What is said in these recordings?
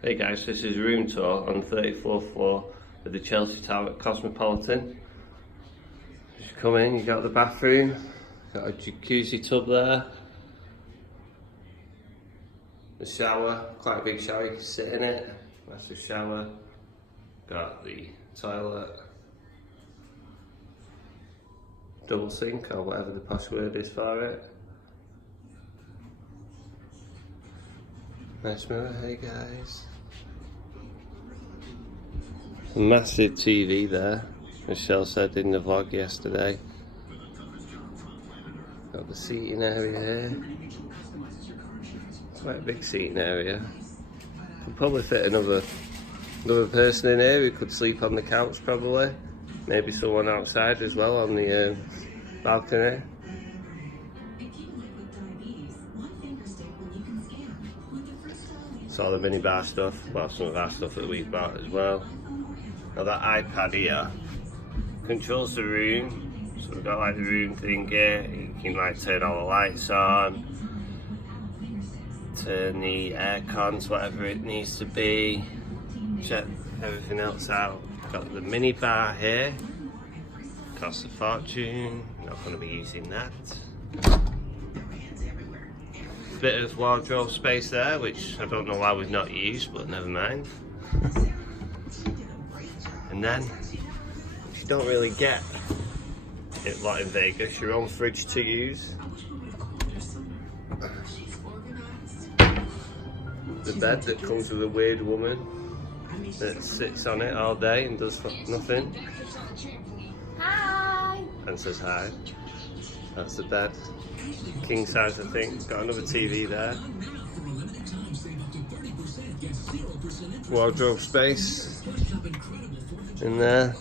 Hey guys, this is room tour on the 34th floor of the Chelsea Tower at Cosmopolitan. As you come in, you got the bathroom, got a jacuzzi tub there, the shower, quite a big shower, you can sit in it, massive shower, got the toilet, double sink or whatever the posh word is for it. Nice mirror, hey guys. Massive TV there, Michelle said in the vlog yesterday. Got the seating area here. Quite a big seating area. Could probably fit another person in here who could sleep on the couch probably. Maybe someone outside as well on the balcony. It's all the minibar stuff, well some of our stuff that we've bought as well. Now that iPad here controls the room, so we've got like the room thing here, you can like turn all the lights on, turn the air cons, whatever it needs to be, check everything else out. Got the mini bar here, costs a fortune, not going to be using that. Bit of wardrobe space there, which I don't know why we've not used, but never mind. And then, you don't really get it like in Vegas, your own fridge to use. The bed that comes with a weird woman that sits on it all day and does nothing. Hi! And says hi. That's the bed. King size, I think. Got another TV there. Wardrobe space in there.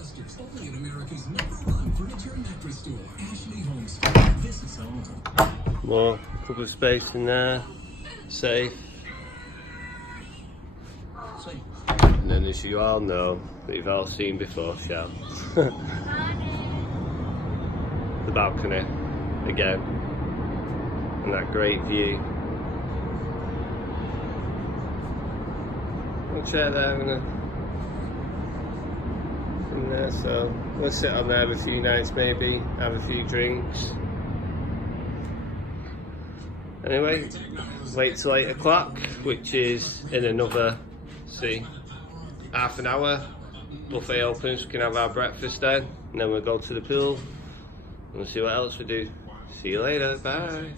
More couple of space in there. Safe. And then, as you all know, that you've all seen before, Shell. The balcony again. And that great view. We'll chair there in there, so we'll sit on there a few nights maybe, have a few drinks. Anyway, wait till 8 o'clock, which is in another, half an hour. Buffet opens, we can have our breakfast then, and then we'll go to the pool and we'll see what else we do. See you later, bye.